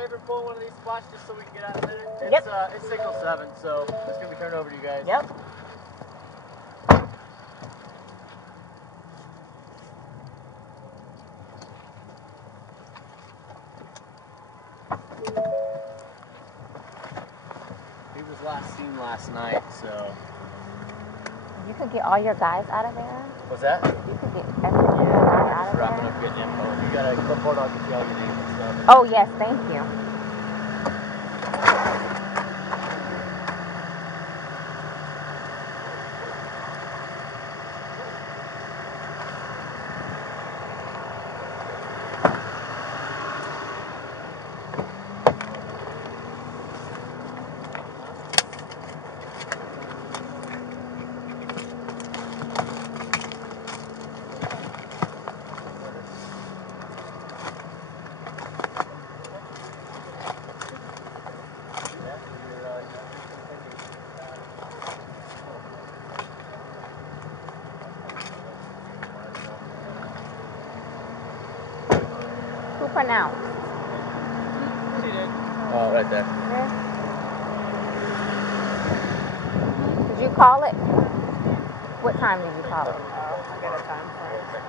favor, pull one of these spots just so we can get out in a minute? It's, it's signal 7, so it's going to be turned over to you guys. Yep. He was last seen last night, so... You could get all your guys out of there? What's that? You could get everyone out of there? Wrapping up getting info. You got a clipboard, I'll get you all your names and stuff. Oh, yes, thank you. Who pronounced? She did. Oh, right there. Did you call it? What time did you call it? I got a time for it.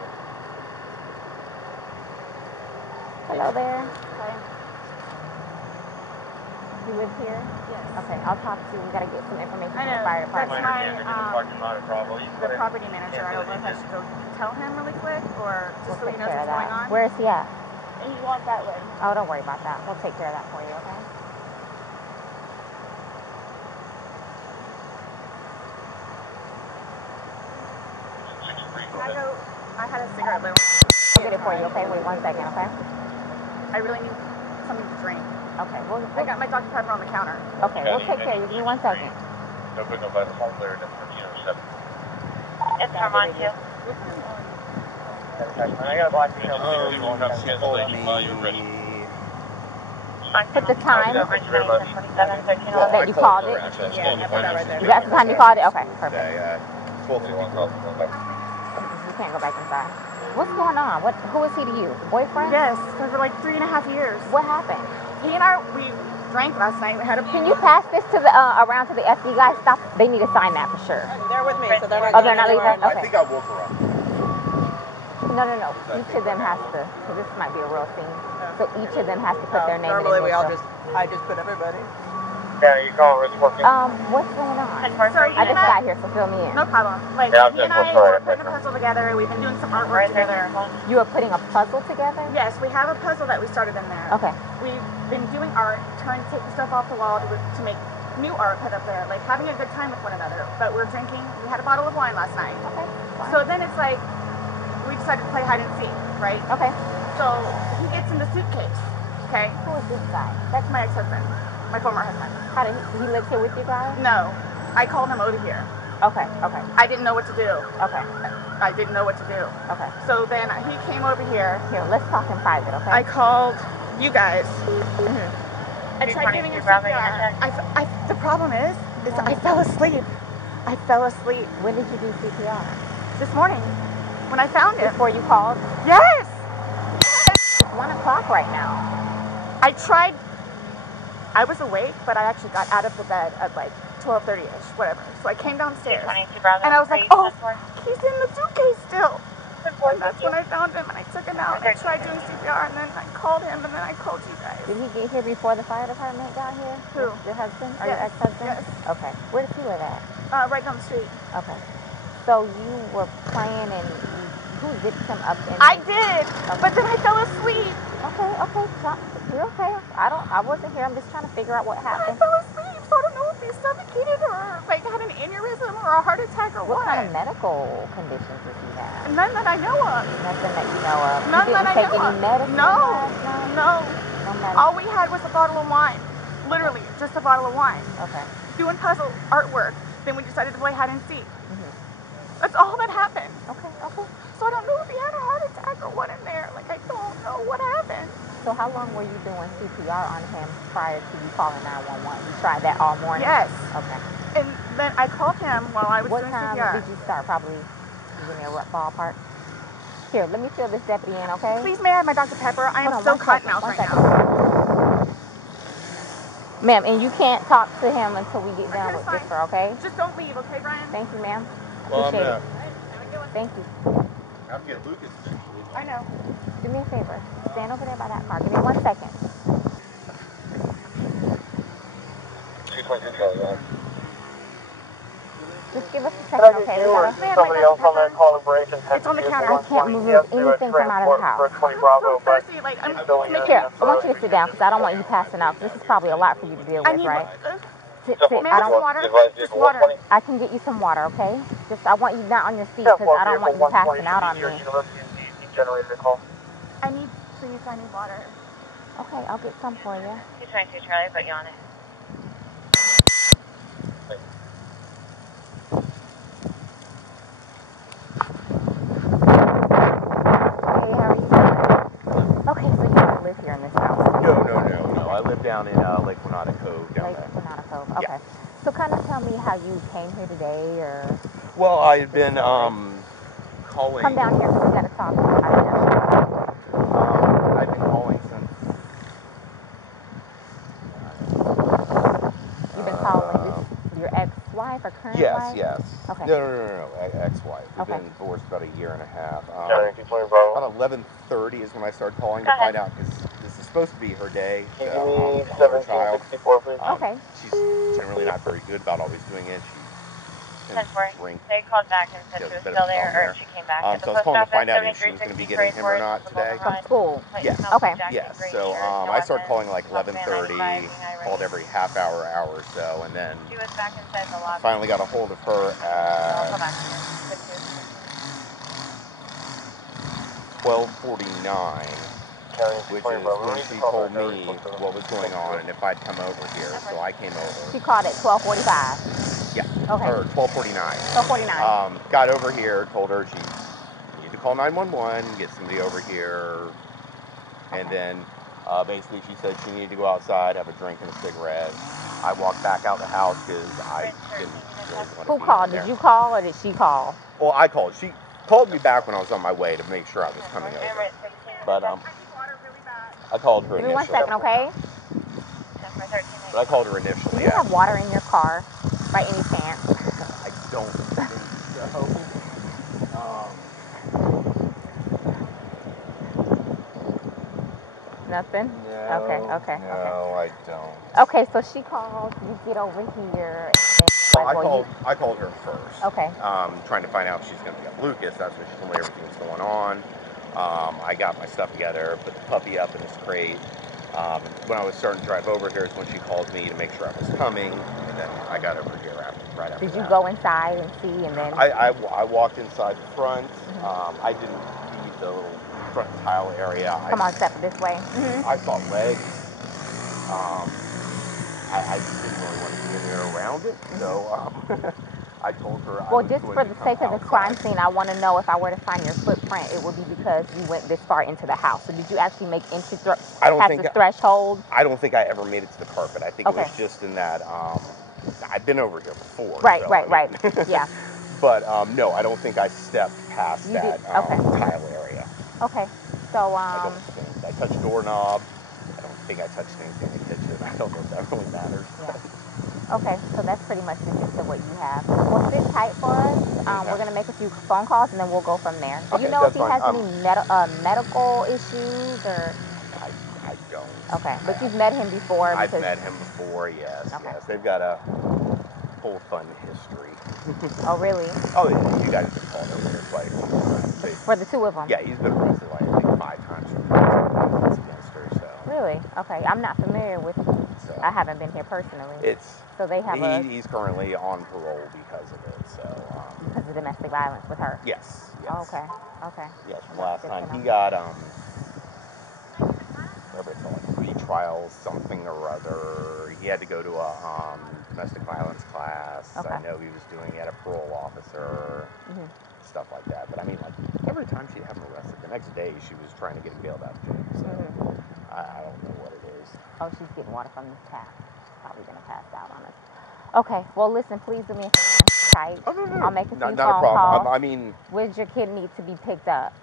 Hello there. Hi. You live here? Yes. Okay, I'll talk to you. We gotta get some information I from the know. fire That's department. my, the property manager. I don't know if I should go tell him really quick or just so he knows what's going on. Where is he at? And he wants that way. Oh, don't worry about that. We'll take care of that for you, okay? Can I go? I had a cigarette lit. I'll get it for you, okay? Wait 1 second, okay? I really need something to drink. Okay, I got my Dr. Pepper on the counter. Okay, we'll take care of you. Give me 1 second. No big no better. All clear. It's Armand too. I got a black detail. Put the time that you called it. Yeah, I put that right there. That's the time you called it? Okay, perfect. 12:54. You can't go back inside. What's going on? Who is he to you? Boyfriend? Yes, for like 3.5 years. What happened? He and I, we drank last night. We had a. Can you pass this to the around to the FD guys? Stop. They need to sign that for sure. They're with me, so they're not. Oh, they're not leaving? I Okay. think I'll walk around. No. Each of them has to, because this might be a real scene. So each of them has to put their name in. Normally I just put everybody. Yeah, you call it working. What's going on? So I just got here, so fill me in. No problem. Like, Yeah, he and I were putting a puzzle together. We've been doing some artwork together. You are putting a puzzle together? Yes, we have a puzzle that we started in there. Okay. We've been doing art, trying to take the stuff off the wall to make new art put up there, like having a good time with one another. But we're drinking. We had a bottle of wine last night. Okay. So then it's like, we decided to play hide and seek, right? Okay. So he gets in the suitcase, okay? Who is this guy? That's my ex-husband, my former husband. How did he live here with you guys? No, I called him over here. Okay. I didn't know what to do. Okay. I didn't know what to do. Okay. So then he came over here. Here, let's talk in private, okay? I called you guys. Mm-hmm. I tried giving him CPR. The problem is I fell asleep. I fell asleep. When did you do CPR? This morning, when I found him. Before you called? Yes! It's 1 o'clock right now. I tried. I was awake, but I actually got out of the bed at like 12:30ish, whatever. So I came downstairs, and I was like, oh, he's in the suitcase still. And that's when I found him, and I took him out. I tried doing CPR, and then I called him, and then I called you guys. Did he get here before the fire department got here? Who? Your husband? Or Yes. your ex-husband? Yes. Okay. Where does he live at? Right down the street. Okay. So you were playing and who zipped him up in? I did, but then I fell asleep. Okay. So, you're okay. I wasn't here. I'm just trying to figure out what happened. I fell asleep, so I don't know if he suffocated or like had an aneurysm or a heart attack or what. What kind of medical conditions does he have? None that I know of. Nothing that you know of. None you that I didn't take know any of. medicine No. last night? No. No medicine. All we had was a bottle of wine. Literally, just a bottle of wine. Okay. Doing puzzle artwork. Then we decided to play hide and seek. Mm-hmm. That's all that happened. Okay. So I don't know if he had a heart attack or what in there. Like, I don't know what happened. So how long were you doing CPR on him prior to you calling 911? You tried that all morning? Yes. Okay. And then I called him while I was what doing time CPR. did you start? Probably, give me a rough ballpark. Here, let me fill this deputy in, okay? Please may I have my Dr. Pepper? I am so cotton mouth right now. Ma'am, and you can't talk to him until we get done with this, sir, okay? Just don't leave, okay, Brian? Thank you, ma'am. Well, Appreciate it. Thank you. I have to get Lucas eventually. I know. Do me a favor. Stand over there by that car. Give me 1 second. 222 Charlie, go ahead. Just give us a second, okay? We gotta... Somebody else on that call operation. It's on the counter. I can't remove anything from out of the house. I'm so thirsty. Like, I'm Here, I want you to sit down because I don't want you passing out. This is probably a lot for you to deal with, right? Sit. May I have some water? Just water. I can get you some water, okay? Just, I want you not on your feet because I don't want you passing out on me. I need water. Okay, I'll get some for you. 222 Charlie, put you on it. Hey, how are you doing? Okay, so you don't live here in this house? No. I live down in Lake Renata Cove down there. Lake Renata Cove, okay. Yeah. So kind of tell me how you came here today, or... Well, I had been calling. Come down here because we got to talk. I've been calling since. You've been calling this, your ex-wife or current wife? Yes. Okay. No. Ex-wife. We've Okay. been divorced about a year and a half. Charlie, 220 Bravo. About 11:30 is when I started calling to find out, because this is supposed to be her day. Can you To give me her child. 1764, please? Okay. She's generally not very good about always doing it. She tends to drink. They called back and said she was still there, or she came back. So I was calling to find out if she was going to be getting him or not today. From school? Yes. Okay. Yes. So I started calling like 11:30, called every half hour or so, and then She was back inside the lobby. finally got a hold of her at 12:49, which is when she told me what was going on and if I'd come over here. So I came over. She called at 12:45. Yeah. Okay. Or 12:49. 12:49. Got over here, told her she needed to call 911, get somebody over here, and then basically she said she needed to go outside, have a drink and a cigarette. I walked back out the house because I didn't really want to Who be called? in there. Did you call or did she call? Well, I called. She called me back when I was on my way to make sure I was coming over. But I called her Give me 1 initially. second, okay? But I called her Do initially. you have water in your car by any chance? I don't think so. Nothing? No. Okay. No, I don't. Okay, so she called, you get over here, and I called her first. Okay. Trying to find out if she's going to get Lucas. That's when she told me everything was going on. I got my stuff together, put the puppy up in his crate. When I was starting to drive over here is when she called me to make sure I was coming, and then I got over here right after Did you that. go inside and see, and then? I walked inside the front. I didn't leave the little front tile area. Come on, step this way. I saw legs. I just didn't really want to be in there around it, so I told her. Well, just for the sake of the crime scene, I want to know if I were to find your footprint, it would be because you went this far into the house. So did you actually make entry past the threshold? I don't think I ever made it to the carpet. I think it was just in that. I've been over here before. Right. Yeah. But no, I don't think I stepped past that tile area. Okay. So I don't think I touched doorknob. I don't think I touched anything in the kitchen. I don't know if that really matters. Yeah. Okay, so that's pretty much the gist of what you have. Well, sit tight for us. We're gonna make a few phone calls and then we'll go from there. Do you know if he has any medical issues or? I don't. Okay, but you've met him before. I've met him before. Yes. They've got a whole fun history. Oh, really? Oh, yeah. You guys have been called over here quite a few times. For the two of them? Yeah, he's been arrested like I think 5 times for against her. So. Really? Okay, I'm not familiar with. I haven't been here personally. So they have he's currently on parole because of it. So. Because of domestic violence with her. Yes. Oh, okay. Yes. Last time he got whatever it's called, like retrial something or other. He had to go to a domestic violence class. Okay. I know he was doing it, a parole officer, stuff like that. But I mean, like every time she'd have him arrested, the next day she was trying to get him bailed out of jail. So I don't know what it is. Oh, she's getting water from this tap. Probably gonna pass out on us. Okay. Well, listen, please do me a favor. Tight. Oh, no. I'll make a few phone not a problem. calls. I mean, where's your kid need to be picked up?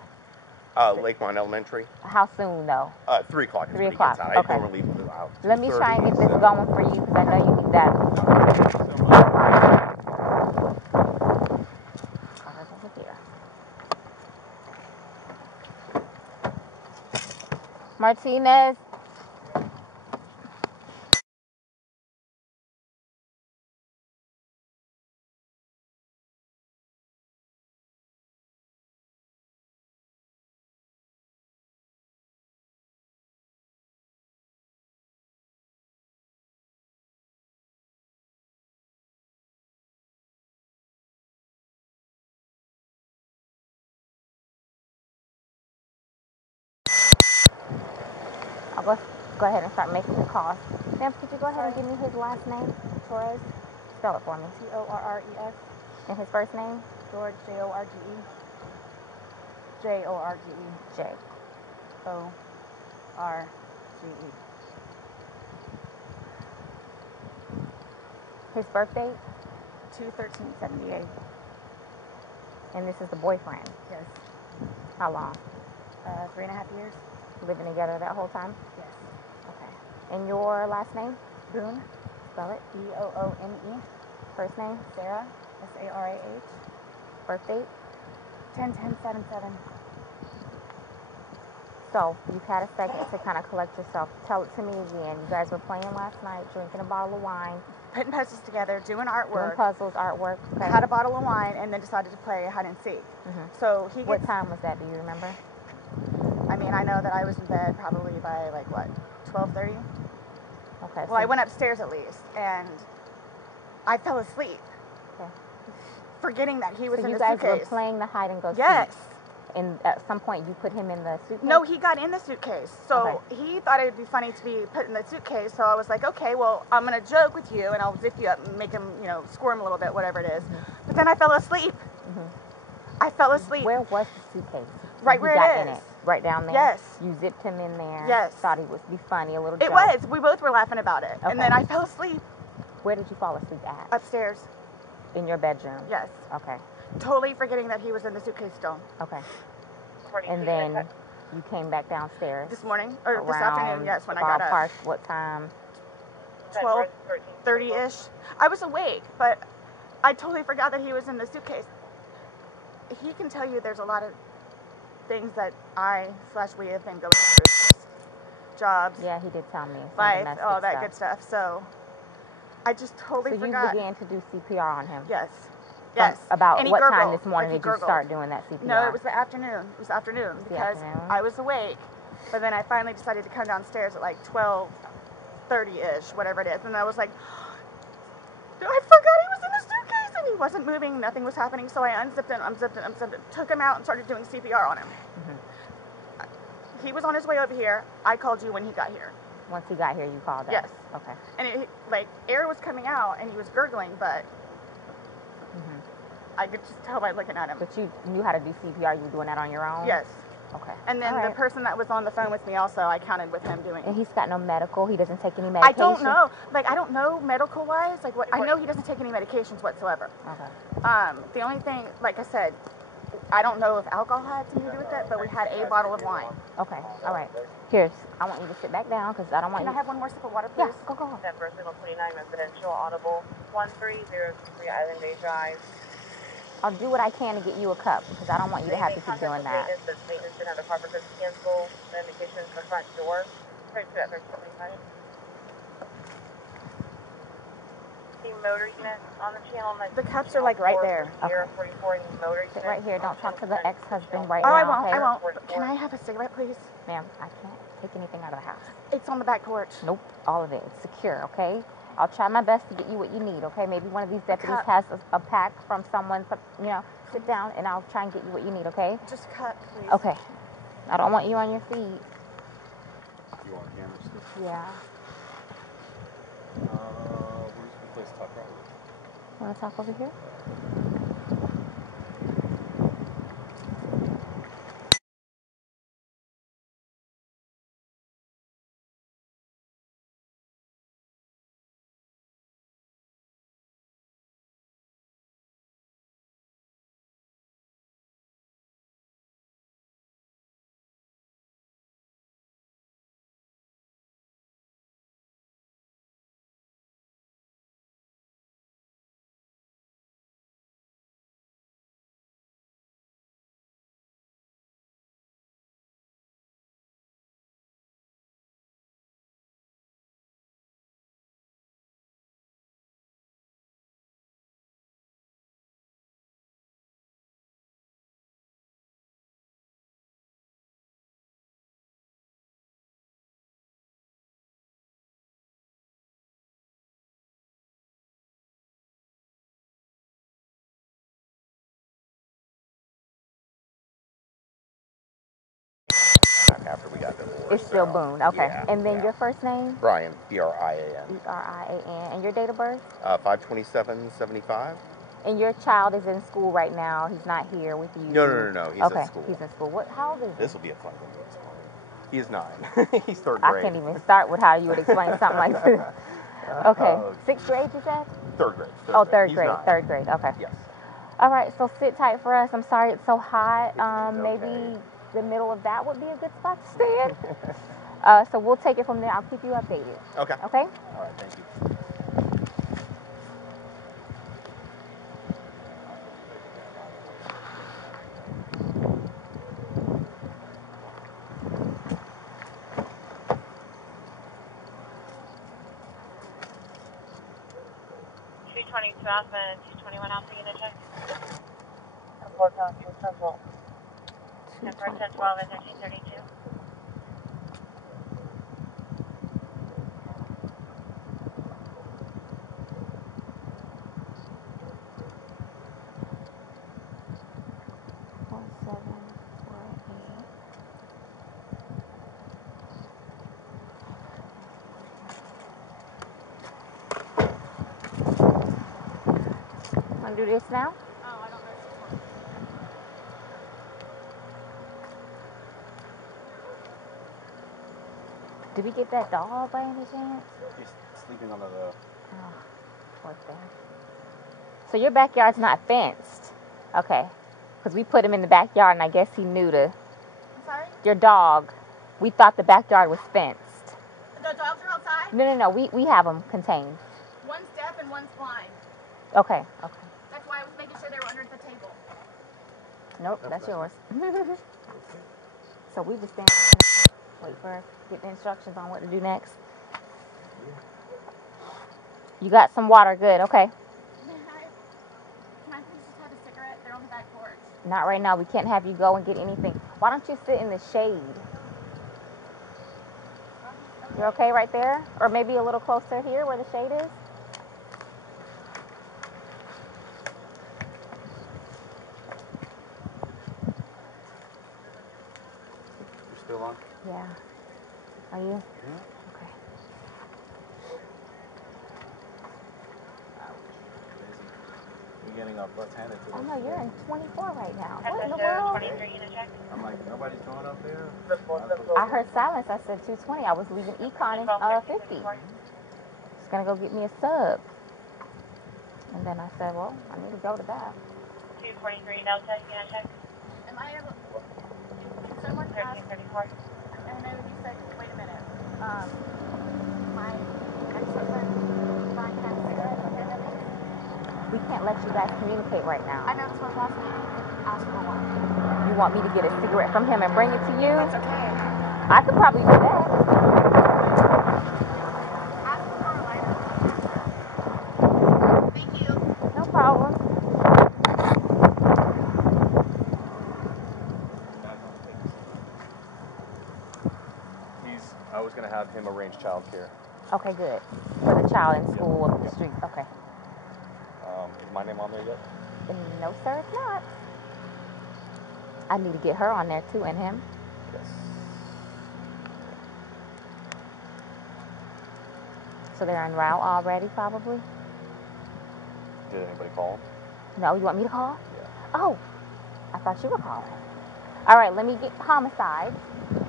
Lakemont Elementary. How soon though? 3 o'clock is 3 when he gets o'clock. out. Okay. I normally leave out 2:30. Let me try and get this going for you because I know you need that. Cars over here. Martinez. I'll go ahead and start making the calls. Ma'am, could you go ahead and give me his last name? Torres. Spell it for me. Torres. And his first name? George. Jorge. Jorge. J. Orge. His birth date? 2/13/78. And this is the boyfriend. Yes. How long? 3.5 years. Living together that whole time? Yes. Okay. And your last name? Boone. Spell it. Boone. First name? Sarah. Sarah. Birth date? 10/10/77. So, you've had a second to kind of collect yourself. Tell it to me again. You guys were playing last night, drinking a bottle of wine. Putting puzzles together, doing artwork. Doing puzzles, artwork. Okay. Had a bottle of wine and then decided to play hide and seek. So he gets, What time was that? Do you remember? I mean, I know that I was in bed probably by like what, 12:30? Okay. Well, I went upstairs at least and I fell asleep. Okay. Forgetting that he was in the So suitcase. you guys were playing the hide and go seek? Yes. And at some point you put him in the suitcase? No, he got in the suitcase. So he thought it would be funny to be put in the suitcase. So I was like, okay, well, I'm going to joke with you and I'll zip you up and make him, squirm a little bit, whatever it is. But then I fell asleep. I fell asleep. Where was the suitcase? Right where it is. In it? Right down there? Yes. You zipped him in there? Yes. Thought he would be funny, a little joke? It was. We both were laughing about it. Okay. And then I fell asleep. Where did you fall asleep at? Upstairs. In your bedroom? Yes. Okay. Totally forgetting that he was in the suitcase still. Okay. And then you came back downstairs? This morning? Or this afternoon, yes, when I got up. Ballpark, what time? 12:30-ish. I was awake, but I totally forgot that he was in the suitcase. He can tell you there's a lot of things that we have been going through. Jobs. Yeah, he did tell me. Life, all that good stuff. So I just totally forgot. So you began to do CPR on him? Yes. Yes. About and what gurgled, time this morning did you start doing that CPR? No, it was the afternoon. It was afternoon because I was awake, but then I finally decided to come downstairs at like 12:30-ish, whatever it is, and I was like, I forgot he was in the suitcase, and he wasn't moving. Nothing was happening, so I unzipped it, took him out, and started doing CPR on him. He was on his way over here. I called you when he got here. Once he got here, you called us? Yes. Okay. And air was coming out, and he was gurgling, but I could just tell by looking at him. But you knew how to do CPR. You were doing that on your own? Yes. Okay. And then the person that was on the phone with me also, I counted with him doing it. And he's got no medical? He doesn't take any medication? I don't know. I don't know medical-wise. I know he doesn't take any medications whatsoever. Okay. The only thing, like I said, I don't know if alcohol had something to do with it, but we had a bottle of wine. Okay. All right. Here, I want you to sit back down because I don't want Can I have one more sip of water, please? Yeah, go. Denver, Signal 29, residential, audible, 13023 Island Bay Drive. I'll do what I can to get you a cup because I don't want you to have to keep doing that. Maintenance didn't have the proper code to cancel. The indication is the front door. Right to that 1325. The motor unit on the channel. The cups are like right there. Okay. 44 motor Sit right here. Don't talk to the ex-husband right now. I won't. Okay? I won't. But can I have a cigarette, please? Ma'am, I can't take anything out of the house. It's on the back porch. Nope. All of it. It's secure, okay? I'll try my best to get you what you need, okay? Maybe one of these deputies has a pack from someone, sit down and I'll try and get you what you need, okay? Just a cup, please. Okay. I don't want you on your feet. You want camera stick? Yeah. Where's the place to talk about it? Want to talk over here? It's still so, Boone. Okay. Yeah, And then yeah. your first name? Brian, B-R-I-A-N. B-R-I-A-N. And your date of birth? 5/27/75. And your child is in school right now. He's not here with you. No. He's at school. He's in school. How old is he? This will be a fun one to explain. He is 9. He's third grade. I can't even start with how you would explain something like this. Okay. 6th grade, you said? Third grade. Third grade. 9. 3rd grade. Okay. Yes. All right. So sit tight for us. I'm sorry it's so hot. It's Maybe okay. the middle of that would be a good spot to stay in. So we'll take it from there. I'll keep you updated. Okay. Okay? All right. Thank you. 222 Alpha and 221 Alpha unit check. 4 Country Central. 10 12 and 1332. Want to do this now? Oh, I don't know. Did we get that dog by any chance? He's sleeping under the... Oh, poor thing. So your backyard's not fenced? Okay. Because we put him in the backyard and I guess he knew to... I'm sorry? Your dog, we thought the backyard was fenced. The dogs are outside? No. We have them contained. One's deaf and one's blind. Okay. That's why I was making sure they were under the table. Nope, that's yours. So we just stand wait for get the instructions on what to do next. You got some water, good, okay. Can I please just have a cigarette? They're on the back porch. Not right now, we can't have you go and get anything. Why don't you sit in the shade? You're okay right there? Or maybe a little closer here where the shade is? You're still on? Yeah. Are you? Yeah. Okay. You're getting up left-handed today. Oh no, you're in 24 right now. What in the FSO world? 23 unit check. I'm like, nobody's going up there? I heard silence. I said 220. I was leaving Econ in 50. Just gonna go get me a sub. And then I said, well, I need to go to that. 243 Delta unit check. Am I able... Someone asked... 1334. I know you said... Wait a minute. My ex-husband, Brian, can I have a cigarette? Okay, that means... We can't let you guys communicate right now. I know this was last meeting. Ask for one. You want me to get a cigarette from him and bring it to you? That's okay. I could probably do that. Ask for a lighter. Thank you. No problem. I was going to have him arrange childcare. Okay, good. For the child in school or the street. Okay. Is my name on there yet? No, sir, it's not. I need to get her on there too, and him. Yes. So they're en route already, probably? Did anybody call him? No, you want me to call? Yeah. Oh, I thought you were calling. All right, let me get homicide. All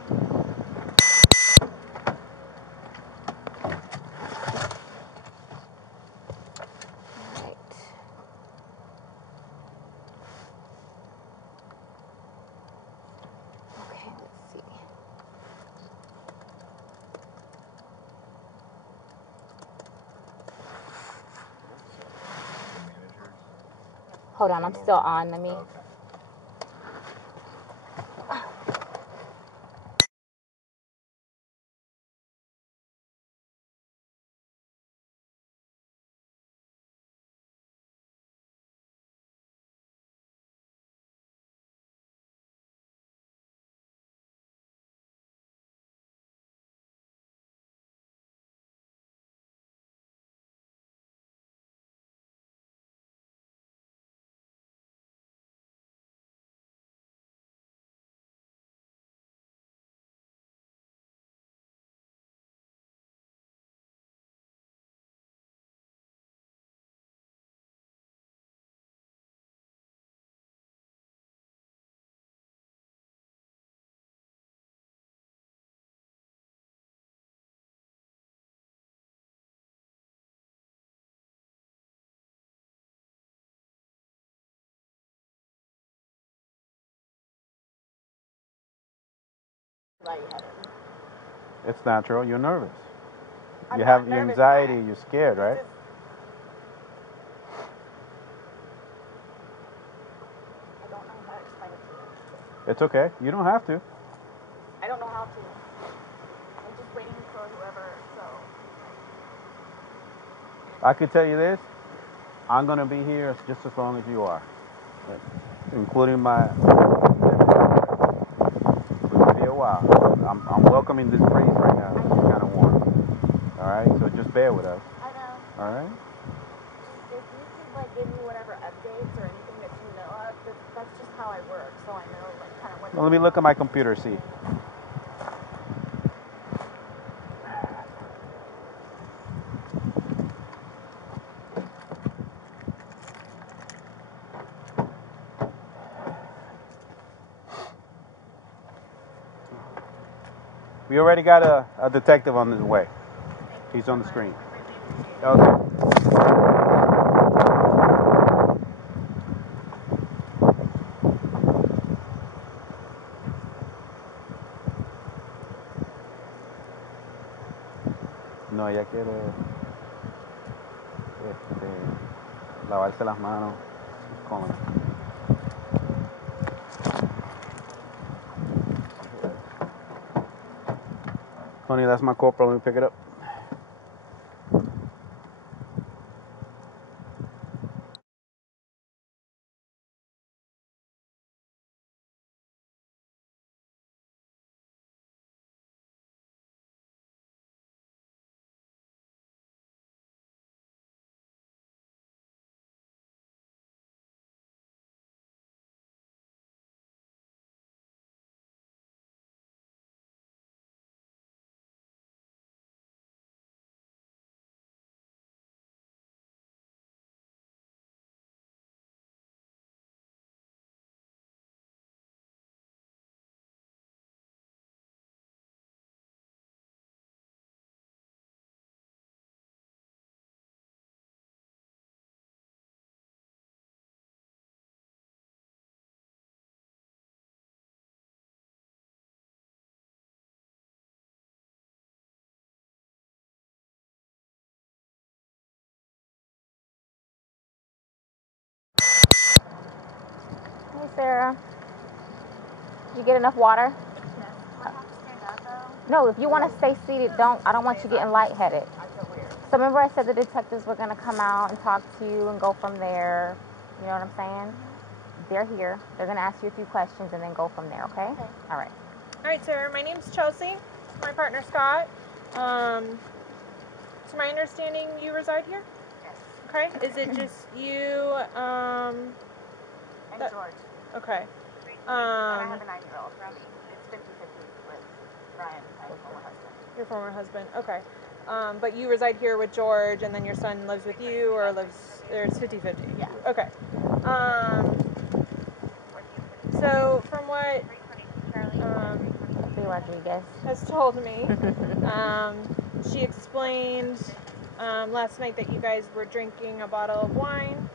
right. Okay, let's see. Hold on, I'm still on. Let me. Okay. Lightheaded. It's natural. You're nervous. I'm You not have nervous, anxiety. but You're scared, right? just- I don't know how to explain it to you. It's okay. You don't have to. I don't know how to. I'm just waiting for whoever, so. I could tell you this. I'm going to be here just as long as you are. Including my... It's going to be a while. I'm welcoming this breeze right now. It's kind of warm. All right? So just bear with us. I know. All right? If you could, like, give me whatever updates or anything that you know of, that's just how I work, so I know, like, kind of what... Well, let me look at my computer, see. We already got a detective on his way. He's on the screen. Okay. No, ella quiere lavarse las manos con... Honey, that's my corporal. Let me pick it up. Hey, Sarah. Did you get enough water? Yes. Do I have to stand up, though? No, if you want to stay seated, don't. I don't want you getting lightheaded. I feel weird. So remember I said the detectives were going to come out and talk to you and go from there. You know what I'm saying? They're here. They're going to ask you a few questions and then go from there, okay? Okay. All right. All right, Sarah. My name's Chelsea. My partner, Scott. To my understanding, you reside here? Yes. Okay. Is it just you, And George. Okay. And I have a 9-year-old. It's 50-50 with Brian, my former husband. Your former husband. Okay. But you reside here with George, and then your son lives with you, or it's 50-50? Yeah. Okay. So from what Rodriguez has told me, she explained last night that you guys were drinking a bottle of wine,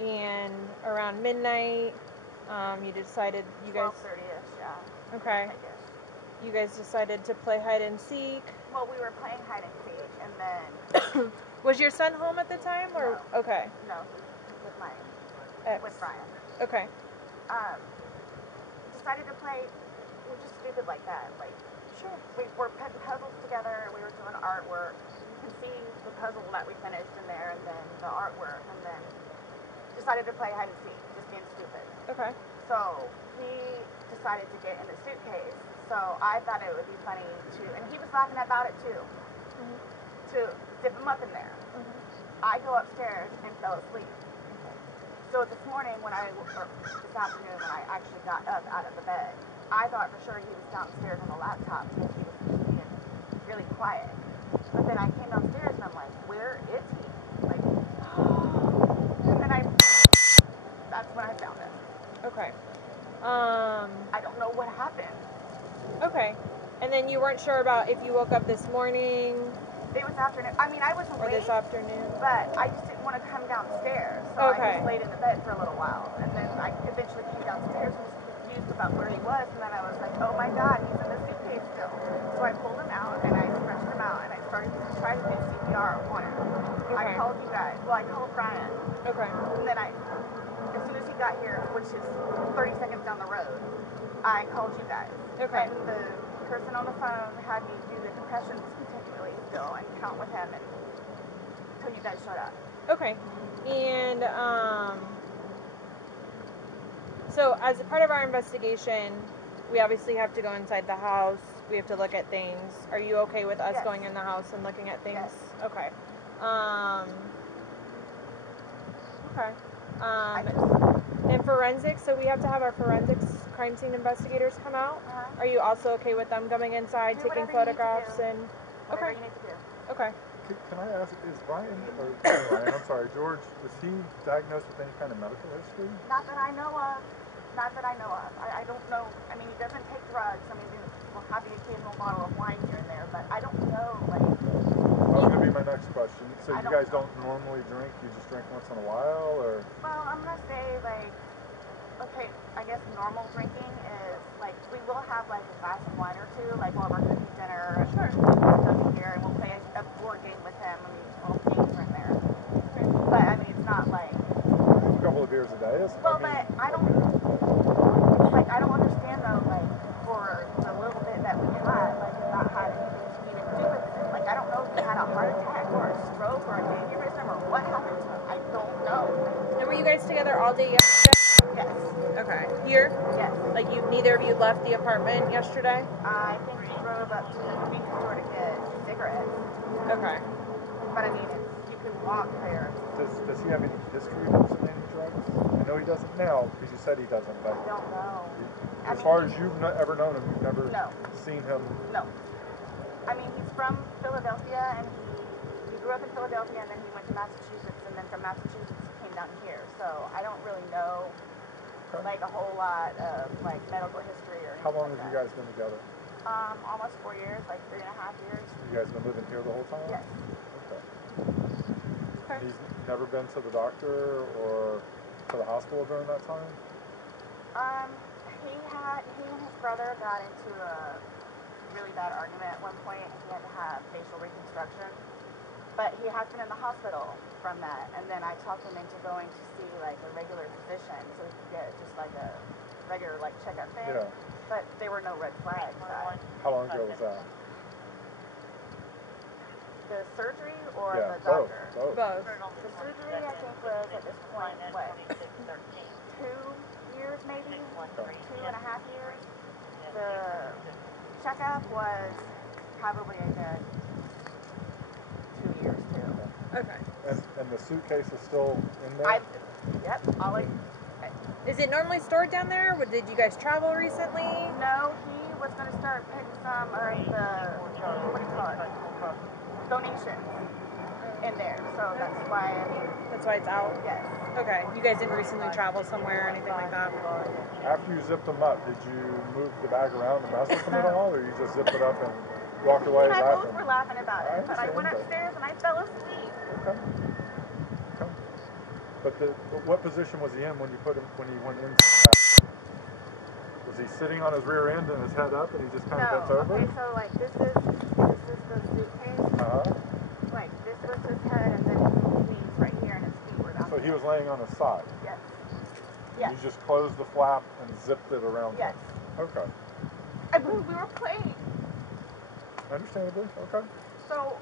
and around midnight, you decided you guys... 12:30ish, yeah. Okay. You guys decided to play hide and seek. Well, we were playing hide and seek, and then... Was your son home at the time, or... No. Okay. No, with my... Ex. With Brian. Okay. Decided to play... We're just stupid like that. Like, sure. We were putting puzzles together, we were doing artwork. You can see the puzzle that we finished in there, and then the artwork, and then decided to play hide and seek, just being stupid. Okay. So he decided to get in the suitcase. So I thought it would be funny to, and he was laughing about it too, to zip him up in there. I go upstairs and fell asleep. So this morning or this afternoon when I actually got up out of the bed, I thought for sure he was downstairs on the laptop because he was being really quiet. But then I came downstairs and I'm like, where is he? Like, and then that's when I found him. Okay. I don't know what happened. Okay. And then you weren't sure about if you woke up this morning. It was afternoon. I mean, I was awake. Or this afternoon. But I just didn't want to come downstairs. So I just laid in the bed for a little while. And then I eventually came downstairs and just used the about where he was, and then I was like, oh my God, he's in the suitcase still. So I pulled him out, and I stretched him out, and I started to try to do CPR on him. Okay. I called you guys. Well, I called Brian. Okay. And then as soon as he got here, which is 30 seconds down the road, I called you guys. Okay. And the person on the phone had me do the compressions continually still and count with him until you guys showed up. Okay. And so as a part of our investigation, we obviously have to go inside the house. We have to look at things. Are you okay with us Yes. going in the house and looking at things? Yes. Okay. Okay. And forensics, so we have to have our forensics crime scene investigators come out. Are you also okay with them coming inside, taking photographs and Whatever you need to do. Okay. Can I ask, is George, is he diagnosed with any kind of medical history? Not that I know of. Not that I know of. I don't know. I mean, he doesn't take drugs. I mean, we'll have the occasional bottle of wine here and there, but I don't know, like... That was going to be my next question. So you guys don't normally drink? You just drink once in a while, or...? Well, I'm going to say, like, okay, I guess normal drinking is, like, we will have, like, a glass of wine or two, like, while we're cooking dinner, and we'll study here, and we'll play a board game with him. I mean, all the games are in there. But, I mean, it's not, like... A couple of beers a day, isn't it? Well, but I don't... Like, I don't understand, though, like, for the little bit that we had, like, it not had anything to even do with it. Like, I don't know if he had a heart attack or a stroke or an aneurysm or what happened to him. I don't know. And were you guys together all day yesterday? Yes. Okay. Here? Yes. Like, neither of you left the apartment yesterday? I think he drove up to the movie store to get cigarettes. Okay. But, I mean, you can walk there. Does he have any history of using any drugs? I know he doesn't now, because you said he doesn't, but... I don't know. As far as you've ever known him, you've never seen him... No. I mean, he's from Philadelphia, and he grew up in Philadelphia, and then he went to Massachusetts, and then from Massachusetts he came down here. So I don't really know, like, a whole lot of, like, medical history or anything. How long have you guys been together? Almost 4 years, like 3.5 years. You guys been living here the whole time? Yes. Okay. He's never been to the doctor or to the hospital during that time? He and his brother got into a really bad argument at one point. He had to have facial reconstruction. But he has been in the hospital from that. And then I talked him into going to see, like, a regular physician so he could get just, like, a regular, like, checkup thing. Yeah. But there were no red flags. How long ago was that? The surgery or the both. doctor? Both. The surgery, I think, was at this point, what, 2 years maybe? 2.5 years? The checkup was probably a good 2 years, too. Okay. And the suitcase is still in there? Yep. Is it normally stored down there? Did you guys travel recently? No, he was going to start putting some of the, what do you call it, donations in there. So that's why, I mean... That's why it's out? Yes. Okay. You guys didn't recently travel somewhere or anything like that? After you zipped them up, did you move the bag around and mess with them at all? Or you just zipped it up and walked away He and I laughing? both were laughing about it, but I went upstairs and I fell asleep. Okay. But what position was he in when he went in? Was he sitting on his rear end and his head up and he just kind of bent over? Okay, so like this is the suitcase. Like this was his head and then his knees right here and his feet were down. So he was laying on his side? Yes. You just closed the flap and zipped it around him? Okay. I believe we were playing. Understandably, okay. So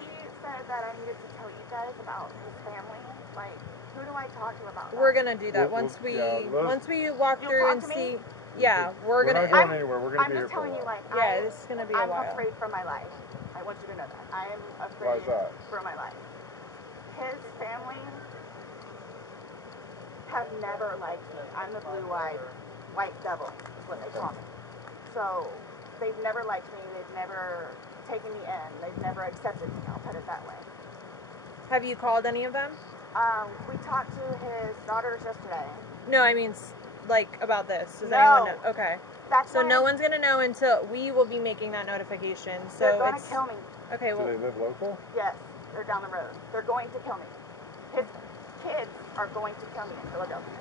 he said that I needed to tell you guys about his family. Like, who do I talk to about that? We're gonna do that once we walk through and see. Yeah, we're not going anywhere. We're gonna be here for a while. I'm just telling you, like, this is gonna be a while. I'm afraid for my life. I want you to know that. I am afraid Why is that? for my life. His family have never liked me. I'm the blue-eyed white devil, is what they call me. So they've never liked me. They've never taken me in. They've never accepted me. I'll put it that way. Have you called any of them? We talked to his daughters yesterday. No, I mean, like, about this. Does anyone know? Okay. That's so no one's going to know until we will be making that notification. So they're going to kill me. Okay, well. Do they live local? Yes, they're down the road. They're going to kill me. His kids are going to kill me in Philadelphia.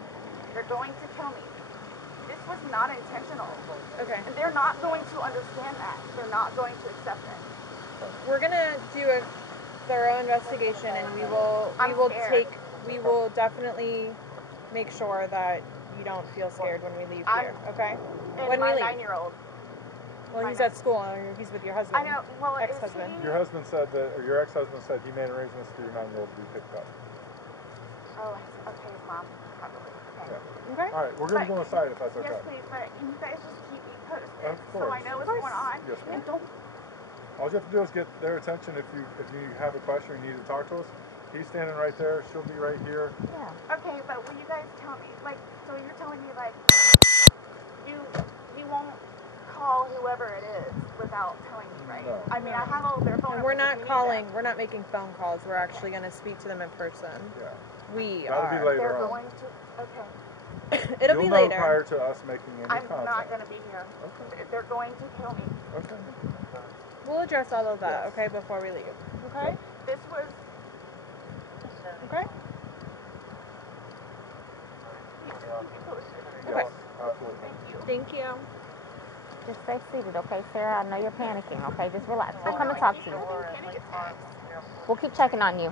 They're going to kill me. This was not intentional. Okay. And they're not going to understand that. They're not going to accept it. We're gonna do a thorough investigation, and we will definitely make sure that you don't feel scared when we leave here. Okay. And when my we leave. 9-year-old. Well, he's at school. He's with your husband. I know. Well, ex-husband. Your husband said that, or your ex-husband said he made arrangements for your 9-year-old to be picked up. Oh, okay, Mom. Probably. Okay. Yeah. Okay. All right, we're going to go inside if that's okay. Yes, please, but can you guys just keep me posted? Of course. So I know what's going on. Yes, ma'am. And don't. All you have to do is get their attention if you have a question or you need to talk to us. He's standing right there. She'll be right here. Yeah. Okay, but will you guys tell me, like, so you're telling me, like, you won't call whoever it is without telling me, right? No. I mean, I have all their phone And numbers. we're not calling. We're not making phone calls. We're actually going to speak to them in person. Yeah. We That'll are. be later They're on. going to. Okay. It'll You'll be know later. prior to us making any I'm contact. not going to be here. Okay. They're going to kill me. Okay. We'll address all of that, Yes. okay, before we leave. Okay? This was. Okay? Yes, absolutely. Thank you. Just stay seated, okay, Sarah? I know you're panicking, okay? Just relax. We'll come and talk to you. We'll keep checking on you.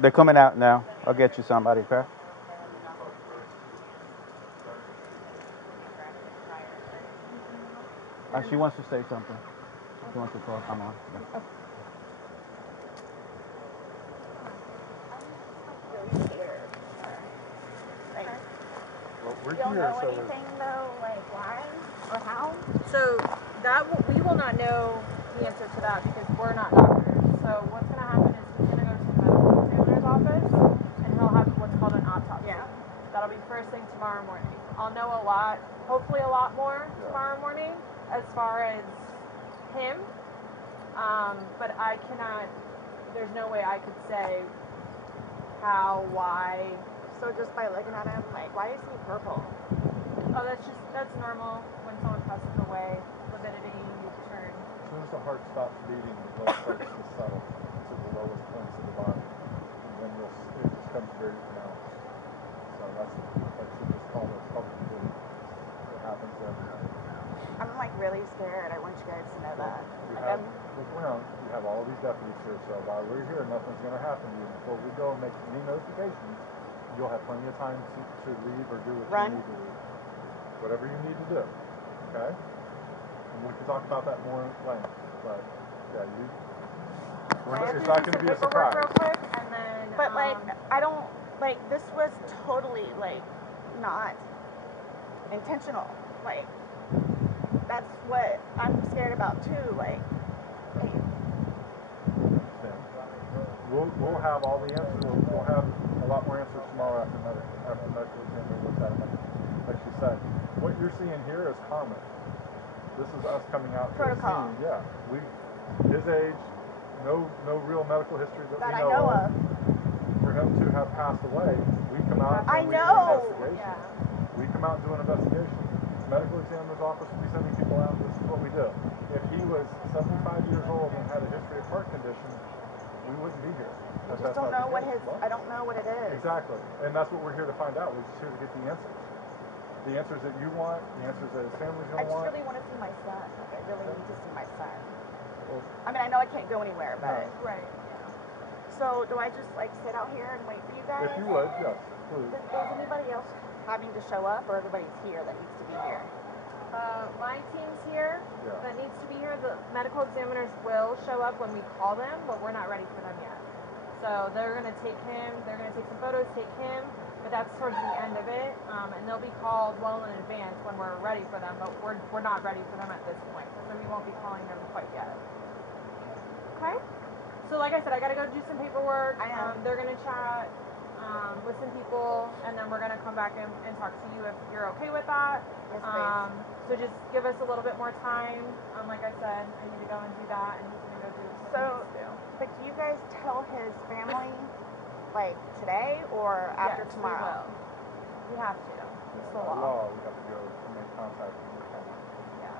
They're coming out now. I'll get you somebody, okay? She wants to say something. She wants to talk. I'm on. Yeah. Well, we're You don't here, know so anything though, like why or how? So we will not know the answer to that because we're not doctors. So what's going to happen is he's going to go to the medical examiner's office and he'll have what's called an autopsy. Yeah. That'll be first thing tomorrow morning. I'll know a lot, hopefully a lot more tomorrow morning as far as him. But I cannot, there's no way I could say how, why. So just by looking at him, like, why is he purple? Oh, that's normal when someone passes away. Lividity, turn. as soon as the heart stops beating, the blood starts to settle to the lowest points of the body, and then it becomes very pronounced. So that's just called a bleed. It happens every night. I'm like really scared. I want you guys to know that. Look around. You have all these deputies here, so while we're here, nothing's going to happen to you. Before we go and make any notifications, you'll have plenty of time to leave or do what you need to do. Whatever you need to do. Okay? And we can talk about that more at length. But, yeah, it's not going to be a surprise. Real quick, and then, but, I don't, this was totally, not intentional. That's what I'm scared about, too. We'll have all the answers. We'll have a lot more answers tomorrow after medical examiner looks at it. Like she said, what you're seeing here is common. This is us coming out to a scene. Yeah, his age, no real medical history that we know of. For him to have passed away, we come out and we do an investigation. Yeah. We come out and do an investigation. Medical examiner's office will be sending people out. This is what we do. If he was 75 years old and had a history of heart condition, we wouldn't be here. I just don't know what I don't know what it is. Exactly. And that's what we're here to find out. We're just here to get the answers. The answers that you want, the answers that his family's going to want. I just really want to see my son. Like, I really need to see my son. Well, I mean, I know I can't go anywhere, but... No. Right. So, do I just, like, sit out here and wait for you guys? If you would, yes, please. Is anybody else having to show up, or everybody's here that needs to be here? My team's here that needs to be here. The medical examiners will show up when we call them, but we're not ready for them yet. So they're going to take him, they're going to take some photos, take him, but that's towards the end of it. And they'll be called well in advance when we're ready for them, but we're not ready for them at this point. So we won't be calling them quite yet. Okay? So like I said, I got to go do some paperwork. They're going to chat with some people, and then we're going to come back and talk to you if you're okay with that. Yes, please. So just give us a little bit more time. Like I said, I need to go and do that, and he's going to go do what he needs to do. But do you guys tell his family, like, today or after tomorrow? We have to. It's the law. We have to go and make contact with the family. Yeah.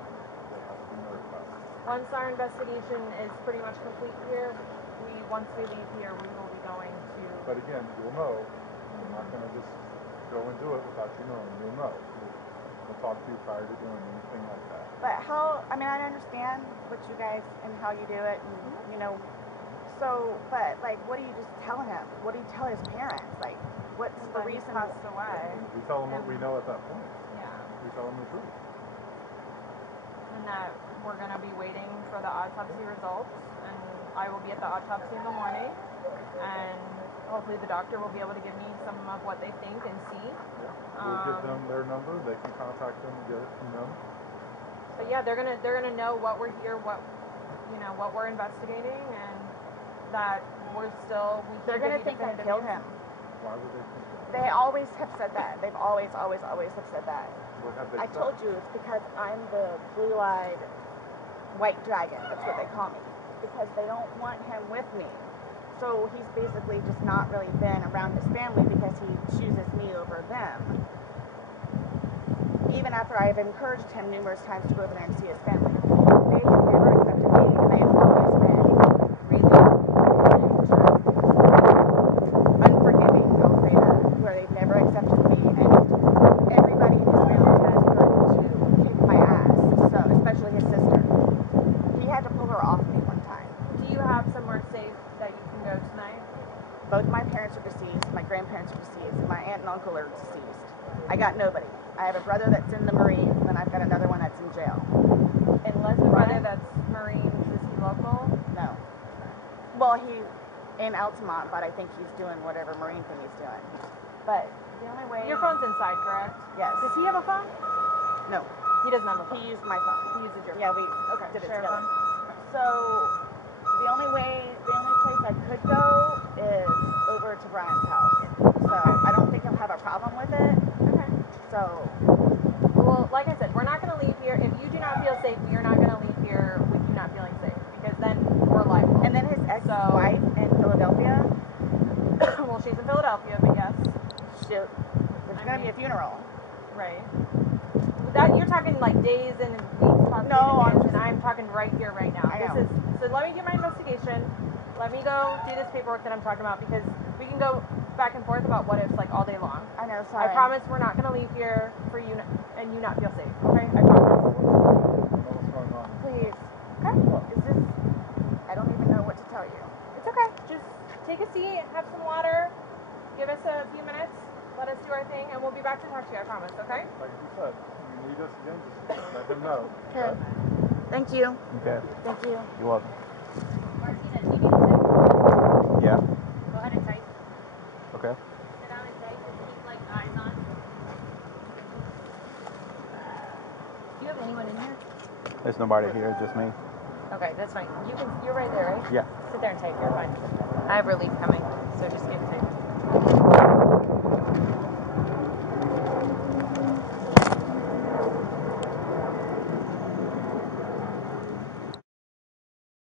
They have to be notified. Once our investigation is pretty much complete here, once we leave here, we will be going to... But again, you'll know. I'm not going to just go and do it without you knowing. You'll know. We'll talk to you prior to doing anything like that. But how, I mean, I understand what you guys and how you do it, and, you know, so, but, like, what do you just tell him? What do you tell his parents? Like, what's the reason? He passed away. We tell them what we know at that point. Yeah. We tell them the truth. And that we're going to be waiting for the autopsy results, and I will be at the autopsy in the morning, and hopefully the doctor will be able to give me some of what they think and see. We'll give them their number. They can contact them and get it from them. But yeah, they're gonna know what we're here, what we're investigating, and that they're gonna think I killed him. Why would they think that? They always have said that. They've always have said that. What have they I told you it's because I'm the blue-eyed white dragon. That's what they call me. Because they don't want him with me. So he's basically just not really been around his family because he chooses me over them. Even after I've encouraged him numerous times to go over there and see his family. They have never accepted me, and they have always been really unforgiving, I'll say that, where they've never accepted me, and everybody in his family has threatened to kick my ass, so especially his sister. He had to pull her off me one time. Do you have somewhere safe that you can go tonight? Both my parents are deceased, my grandparents are deceased, and my aunt and uncle are deceased. I got nobody. I have a brother that's in the Marines, and I've got another one that's in jail. Unless the brother that's Marines, is he local? No. Well, he's in Altamont, but I think he's doing whatever Marine thing he's doing. But the only way... Your phone's inside, correct? Yes. Does he have a phone? No. He doesn't have a phone? He used my phone. He uses your phone? Yeah, we did it together. So, the only place I could go is over to Brian's house. So, I don't think he'll have a problem with it. Okay. So... Well, like I said, we're not going to leave here. If you do not feel safe, we are not going to leave here with you not feeling safe. Because then we're liable. And then his ex-wife in Philadelphia? Well, she's in Philadelphia, but yes. There's going to be a funeral. Right. That you're talking like days and weeks possibly. No, I'm talking right here, right now. So let me do my investigation. Let me go do this paperwork that I'm talking about, because we can go back and forth about what ifs like all day long. I know, sorry. I promise we're not going to leave here for you and you not feel safe, okay? I promise. Please. Okay. I don't even know what to tell you. It's okay. Just take a seat, have some water, give us a few minutes, let us do our thing, and we'll be back to talk to you, I promise, okay? Like you said, if you need us again, just let them know. Okay. Thank you. Okay. Thank you. You're welcome. Martina, do you need a type? Yeah. Go ahead and type. Okay. Sit down and type and keep like eyes on. Do you have anyone in here? There's nobody here, just me. Okay, that's fine. You're right there, right? Yeah. Sit there and type. You're fine. I have relief coming, so just get typing.